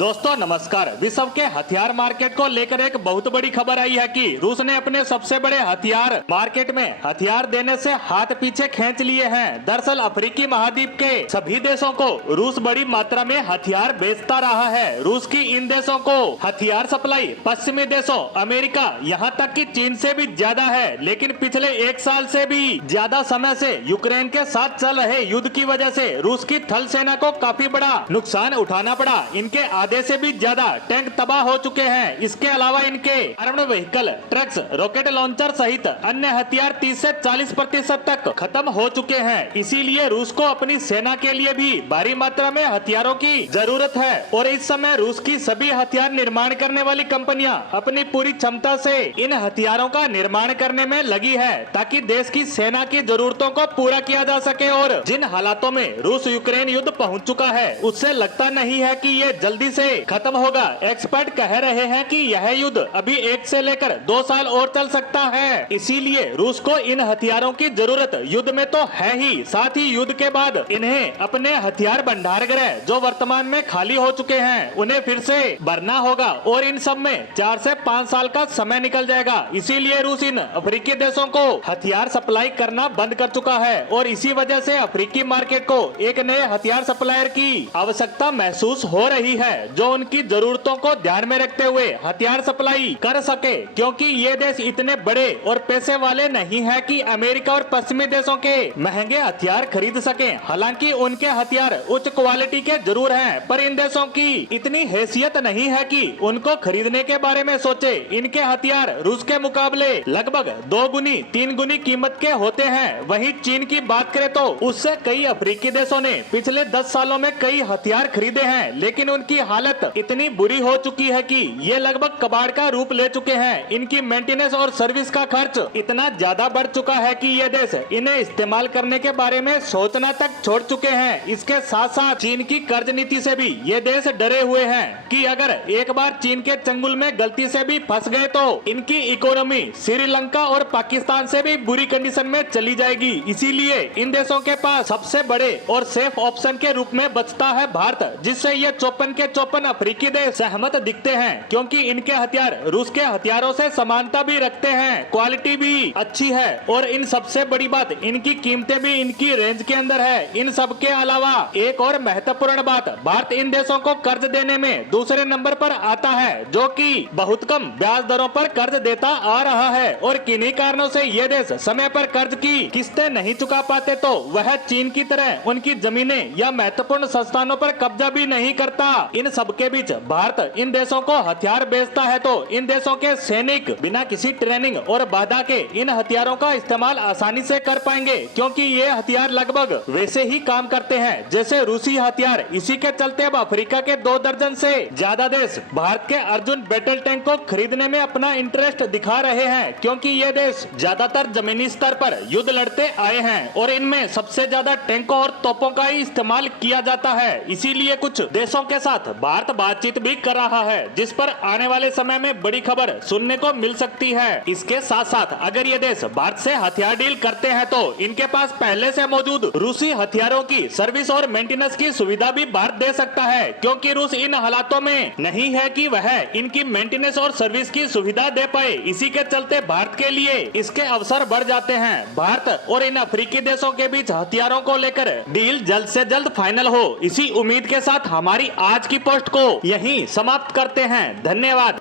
दोस्तों नमस्कार। विश्व के हथियार मार्केट को लेकर एक बहुत बड़ी खबर आई है कि रूस ने अपने सबसे बड़े हथियार मार्केट में हथियार देने से हाथ पीछे खींच लिए हैं। दरअसल अफ्रीकी महाद्वीप के सभी देशों को रूस बड़ी मात्रा में हथियार बेचता रहा है। रूस की इन देशों को हथियार सप्लाई पश्चिमी देशों अमेरिका यहाँ तक कि चीन से भी ज्यादा है, लेकिन पिछले एक साल से भी ज्यादा समय से यूक्रेन के साथ चल रहे युद्ध की वजह से रूस की थल सेना को काफी बड़ा नुकसान उठाना पड़ा। इनके आधे से भी ज्यादा टैंक तबाह हो चुके हैं। इसके अलावा इनके armed vehicle, trucks, rocket launcher सहित अन्य हथियार 30 से 40% तक खत्म हो चुके हैं। इसीलिए रूस को अपनी सेना के लिए भी भारी मात्रा में हथियारों की जरूरत है और इस समय रूस की सभी हथियार निर्माण करने वाली कंपनियां अपनी पूरी क्षमता से इन हथियारों का निर्माण करने में लगी है ताकि देश की सेना की जरूरतों को पूरा किया जा सके। और जिन हालातों में रूस यूक्रेन युद्ध पहुंच चुका है उससे लगता नहीं है कि ये जल्दी से खत्म होगा। एक्सपर्ट कह रहे हैं कि यह युद्ध अभी 1 से लेकर 2 साल और चल सकता है। इसीलिए रूस को इन हथियारों की जरूरत युद्ध में तो है ही, साथ ही युद्ध के बाद इन्हें अपने हथियार भंडार गृह जो वर्तमान में खाली हो चुके हैं उन्हें फिर से भरना होगा और इन सब में 4 से 5 साल का समय निकल जाएगा। इसीलिए रूस इन अफ्रीकी देशों को हथियार सप्लाई करना बंद कर चुका है और इसी वजह से अफ्रीकी मार्केट को एक नए हथियार सप्लायर की आवश्यकता महसूस हो रही है जो उनकी जरूरतों को ध्यान में रखते हुए हथियार सप्लाई कर सके, क्योंकि ये देश इतने बड़े और पैसे वाले नहीं है कि अमेरिका और पश्चिमी देशों के महंगे हथियार खरीद सके। हालांकि उनके हथियार उच्च क्वालिटी के जरूर हैं, पर इन देशों की इतनी हैसियत नहीं है कि उनको खरीदने के बारे में सोचे। इनके हथियार रूस के मुकाबले लगभग 2 गुनी 3 गुनी कीमत के होते हैं। वहीं चीन की बात करें तो उससे कई अफ्रीकी देशों ने पिछले 10 सालों में कई हथियार खरीदे हैं, लेकिन उनकी हालत इतनी बुरी हो चुकी है कि ये लगभग कबाड़ का रूप ले चुके हैं। इनकी मेंटेनेंस और सर्विस का खर्च इतना ज्यादा बढ़ चुका है कि ये देश इन्हें इस्तेमाल करने के बारे में सोचना तक छोड़ चुके हैं। इसके साथ साथ चीन की कर्ज नीति से भी ये देश डरे हुए हैं कि अगर एक बार चीन के चंगुल में गलती से भी फंस गए तो इनकी इकोनॉमी श्रीलंका और पाकिस्तान से भी बुरी कंडीशन में चली जाएगी। इसीलिए इन देशों के पास सबसे बड़े और सेफ ऑप्शन के रूप में बचता है भारत, जिससे ये 54 के 54 अफ्रीकी देश सहमत दिखते हैं, क्योंकि इनके हथियार रूस के हथियारों से समानता भी रखते हैं, क्वालिटी भी अच्छी है और इन सबसे बड़ी बात इनकी कीमतें भी इनकी रेंज के अंदर है। इन सब के अलावा एक और महत्वपूर्ण बात, भारत इन देशों को कर्ज देने में दूसरे नंबर पर आता है, जो कि बहुत कम ब्याज दरों पर कर्ज देता आ रहा है और किन्हीं कारणों से ये देश समय पर कर्ज की किस्तें नहीं चुका पाते तो वह चीन की तरह उनकी जमीनें या महत्वपूर्ण संस्थानों पर कब्जा भी नहीं करता। इन सबके बीच भारत इन देशों को हथियार बेचता है तो इन देशों के सैनिक बिना किसी ट्रेनिंग और बाधा के इन हथियारों का इस्तेमाल आसानी से कर पाएंगे, क्योंकि ये हथियार लगभग वैसे ही काम करते हैं जैसे रूसी हथियार। इसी के चलते अब अफ्रीका के 2 दर्जन से ज्यादा देश भारत के अर्जुन बैटल टैंक को खरीदने में अपना इंटरेस्ट दिखा रहे हैं, क्योंकि ये देश ज्यादातर जमीनी स्तर पर युद्ध लड़ते आए हैं और इनमें सबसे ज्यादा टैंकों और तोपों का ही इस्तेमाल किया जाता है। इसीलिए कुछ देशों के साथ भारत बातचीत भी कर रहा है, जिस पर आने वाले समय में बड़ी खबर सुनने को मिल सकती है। इसके साथ साथ अगर ये देश भारत से हथियार डील करते हैं तो इनके पास पहले से मौजूद रूसी हथियारों की सर्विस और मेंटेनेंस की सुविधा भी भारत दे सकता है, क्योंकि रूस इन हालातों में नहीं है कि वह इनकी मेंटेनेंस और सर्विस की सुविधा दे पाए। इसी के चलते भारत के लिए इसके अवसर बढ़ जाते हैं। भारत और इन अफ्रीकी देशों के बीच हथियारों को लेकर डील जल्द से जल्द फाइनल हो, इसी उम्मीद के साथ हमारी आज की पोस्ट को यहीं समाप्त करते हैं। धन्यवाद।